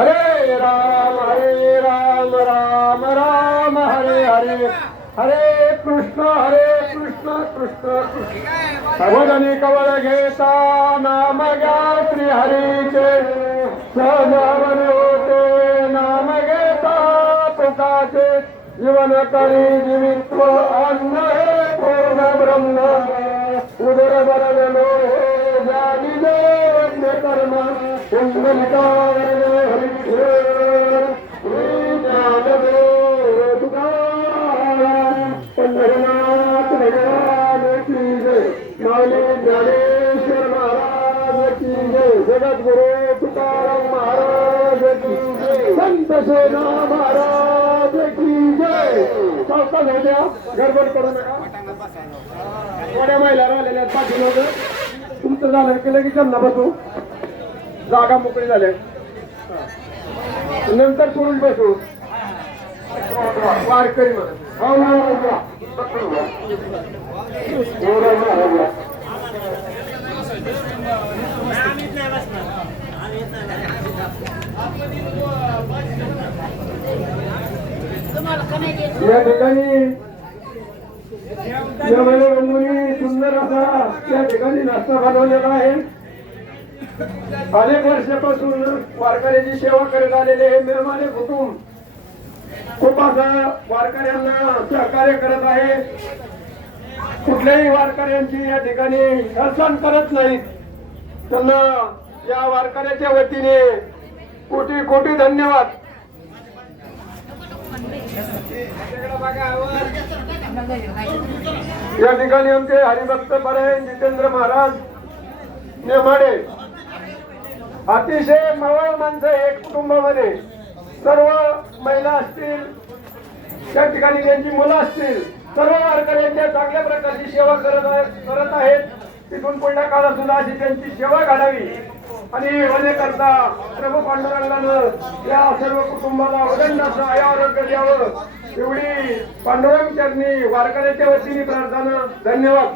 হরে রাম হরে রাম রাম রাম, হরে হরে। হরে কৃষ্ণ হরে কৃষ্ণ কৃষ্ণ সভজনী কবল ঘেতা নাম গাত্রি হরি চে সভাবন হোতে নাম গেতা পিতা চে জীবন করি জীবিত অন্ন হে পূর্ণ ব্রহ্ম। উদর বরল লোহে জানি দে কর্ম কুণ্ডলিকা जगद्गुरु तुकाराम महाराज की संत सेना महाराज की जय. सावकाश होऊ द्या. गडबड करू नका. थोड्या महिला राहिलेल्या आहेत लोक तुमचं झालं केलं की त्यांना बसू. जागा मोकळी झाल्या नंतर सोडून बसू. वारकरी म्हणा हो, हो, हो, हो. हो, हो, हो, हो. या ठिकाणी सुंदर असा त्या ठिकाणी नाश्ता बनवलेला आहे. अनेक वर्षापासून वारकऱ्याची सेवा करत आलेले हे मेहमाने कुटुंब खूप असा वारकऱ्यांना सहकार्य करत आहे. कुठल्याही वारकऱ्यांची या ठिकाणी अडचण करत नाहीत त्यांना या वारकऱ्याच्या वतीने कोटी कोटी धन्यवाद. या ठिकाणी आमचे हरिभक्त परायण जितेंद्र महाराज नेमाडे. अतिशय मवळ माणसं एक कुटुंबामध्ये सर्व महिला असतील त्या ठिकाणी त्यांची मुलं असतील सर्व वारकऱ्यांच्या चांगल्या प्रकारची सेवा करत करत आहेत. तिथून पुढल्या काळात सुद्धा अशी त्यांची सेवा घालावी आणि होण्याकरता प्रभू पांडुरंगानं या सर्व कुटुंबाला उदंड असं आरोग्य द्यावं. एवढी पांडुरंग चरणी वारकऱ्याच्या वतीने प्रार्थना. धन्यवाद.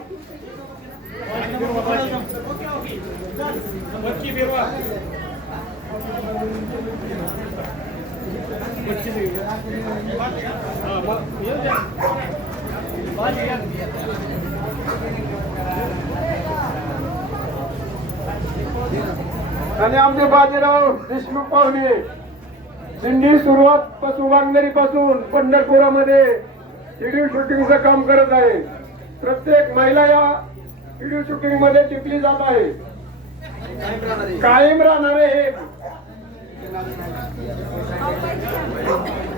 आणि आमचे बाजीराव देशमुख पाहुणे दिंडी सुरुवात पासून वांगरी पासून पंढरपुरामध्ये व्हिडिओ शूटिंगचं काम करत आहे. प्रत्येक महिला या व्हिडिओ शूटिंगमध्ये टिपली जात आहे. कायम राहणारे हे.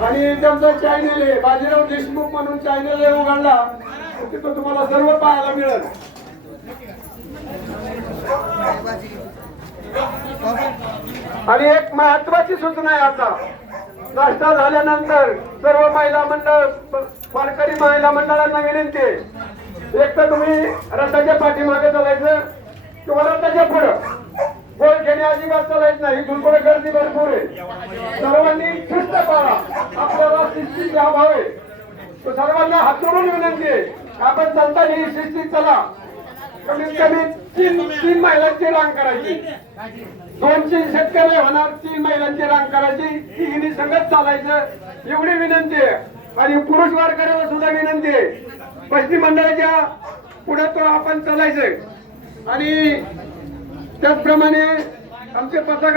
आणि त्यांचं चॅनल आहे बाजीराव देशमुख म्हणून चॅनल आहे उघडला. तिथं तुम्हाला सर्व पाहायला मिळेल. आणि एक महत्वाची सूचना आहे आता. नाश्ता झाल्यानंतर सर्व महिला मंडळ वारकरी महिला मंडळांना विनंती आहे. एक तर तुम्ही रथाच्या पाठीमागे चालायचं किंवा रथाच्या पुढं. गोळ घेणे अजिबात चालायचं नाही इथून पुढे गर्दी भरपूर आहे. सर्वांनी शिस्त पाळा. आपल्याला शिस्तीची अभाव आहे. तो सर्वांना हात विनंती आहे. आपण संतांनी शिस्तीत चला. कमीत कमी तीन तीन महिलांची रांग करायची. दोनशे शेतकरी होणार तीन महिलांची रांग करायची. तिघी संगत चालायचं. एवढी विनंती आहे. आणि पुरुष वारकऱ्याला सुद्धा विनंती आहे. पश्चिम मंडळाच्या पुढे तो आपण चालायचंय. आणि त्याचप्रमाणे आमचे पथक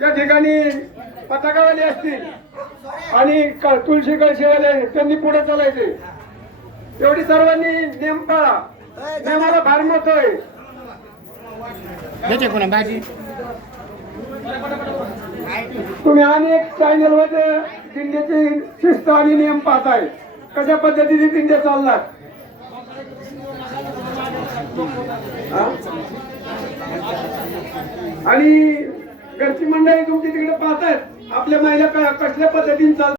या ठिकाणी पथकावाले असतील. आणि तुळशी कळशीवाले त्यांनी पुढे चालायचे एवढी सर्वांनी नेम पाळा नेमाला फार देते कोणा भाजी? तुम्ही अनेक चॅनलमध्ये दिंडीची शिस्त आणि नियम पाहताय. कशा पद्धतीने दिंड्या चालणार? आणि घरची मंडळी तुमची तिकडे पाहतायत. आपल्या महिला कसल्या पद्धतीने चालतात?